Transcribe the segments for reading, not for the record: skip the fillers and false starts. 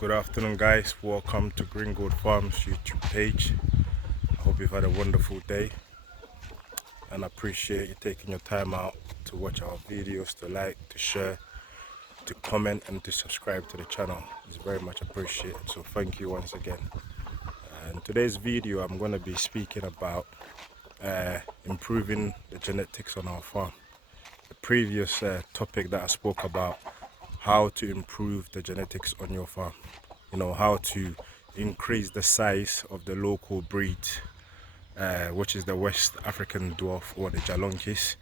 Good afternoon, guys. Welcome to Green Gold Farms YouTube page. I hope you've had a wonderful day, and I appreciate you taking your time out to watch our videos, to like, to share, to comment, and to subscribe to the channel. It's very much appreciated, so thank you once again. In today's video, I'm going to be speaking about improving the genetics on our farm. The previous topic that I spoke about, how to improve the genetics on your farm, how to increase the size of the local breed, which is the West African dwarf or the Jalonkis,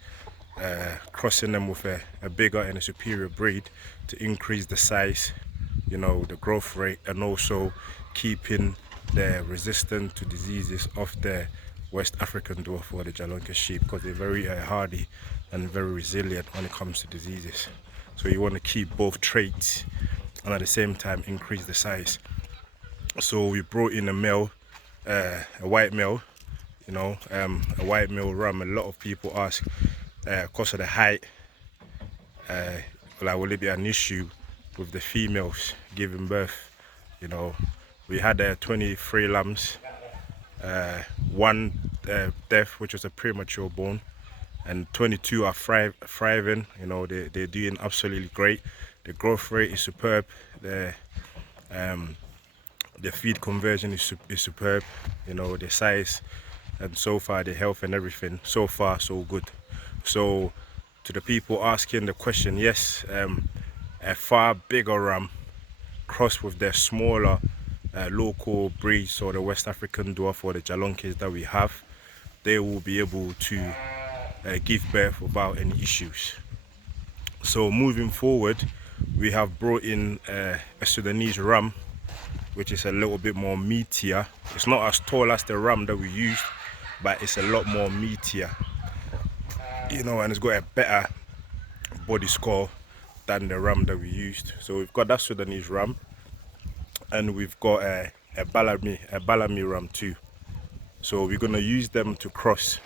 crossing them with a bigger and a superior breed to increase the size, the growth rate, and also keeping the resistance to diseases of the West African dwarf or the Jalonkis sheep, because they're very hardy and very resilient when it comes to diseases. So you want to keep both traits and at the same time increase the size. So we brought in a male, a white male, a white male ram. A lot of people ask, because of the height, will it be an issue with the females giving birth? We had 23 lambs, one death, which was a premature born, and 22 are thriving. They're doing absolutely great. The growth rate is superb. The feed conversion is superb. The size, and so far the health and everything, so far so good. So to the people asking the question, yes, a far bigger ram crossed with the smaller local breeds, or the West African dwarf or the Jalonkis that we have, they will be able to give birth without any issues. So moving forward, we have brought in a Sudanese ram, which is a little bit more meatier. It's not as tall as the ram that we used, but it's a lot more meatier, and it's got a better body score than the ram that we used. So we've got that Sudanese ram, and we've got a Balami ram too. So we're going to use them to cross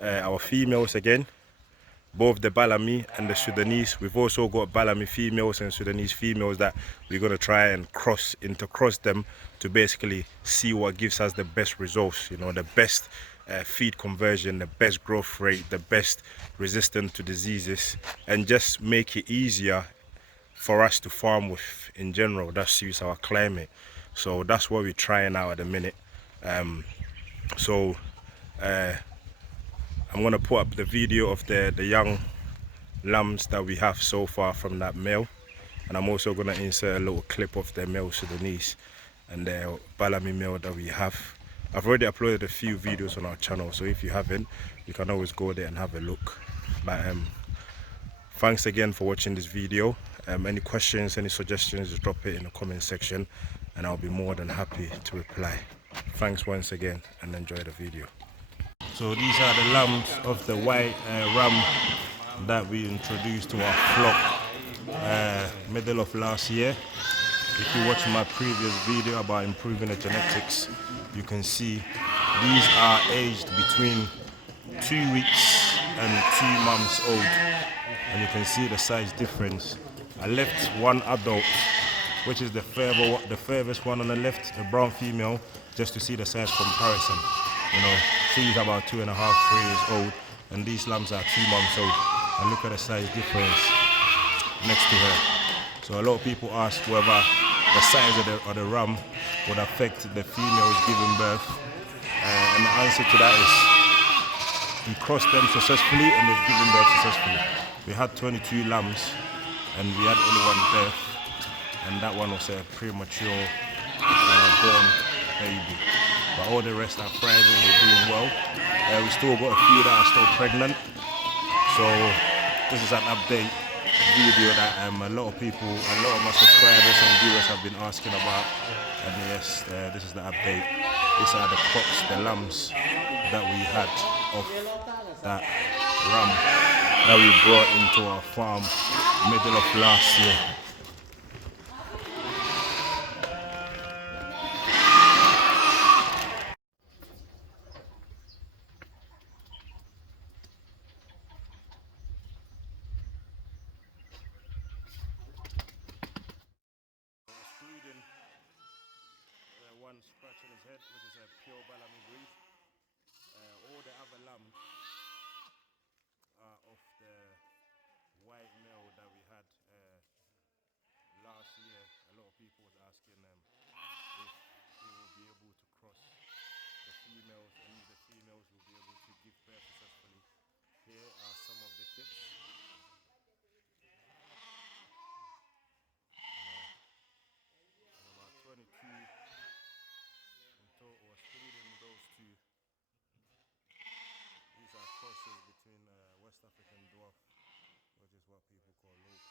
our females again, both the Balami and the Sudanese. We've also got Balami females and Sudanese females that we're going to try and intercross them to basically see what gives us the best results, the best feed conversion, the best growth rate, the best resistance to diseases, and just make it easier for us to farm with in general. That suits our climate. So that's what we're trying out at the minute. I'm going to put up the video of the young lambs that we have so far from that male, and I'm also going to insert a little clip of the male Sudanese and the Balami male that we have. I've already uploaded a few videos on our channel, so if you haven't, you can always go there and have a look. But thanks again for watching this video. Any questions, any suggestions, just drop it in the comment section and I'll be more than happy to reply. Thanks once again, and enjoy the video. So these are the lambs of the white ram that we introduced to our flock middle of last year. If you watch my previous video about improving the genetics, you can see these are aged between 2 weeks and 2 months old, and you can see the size difference. I left one adult, which is the furthest one on the left, the brown female, just to see the size comparison. She's about 2.5, 3 years old, and these lambs are 2 months old. And look at the size difference next to her. So a lot of people ask whether the size of the ram would affect the females giving birth, and the answer to that is we crossed them successfully and they've given birth successfully. We had 22 lambs and we had only one birth, and that one was a premature born baby. But all the rest are thriving, they're doing well. We still got a few that are still pregnant. So this is an update video that a lot of my subscribers and viewers have been asking about. And yes, this is the update. These are the crops, the lambs that we had of that ram that we brought into our farm middle of last year. Excluding one scratching his head, which is a pure Bellamy breed. All the other lambs are of the white male that we had last year. A lot of people was asking them if they will be able to cross the females, and if the females will be able to give birth successfully. Here are some of the kids. About 22 in total, excluding those two. These are crosses between West African dwarf, which is what people call low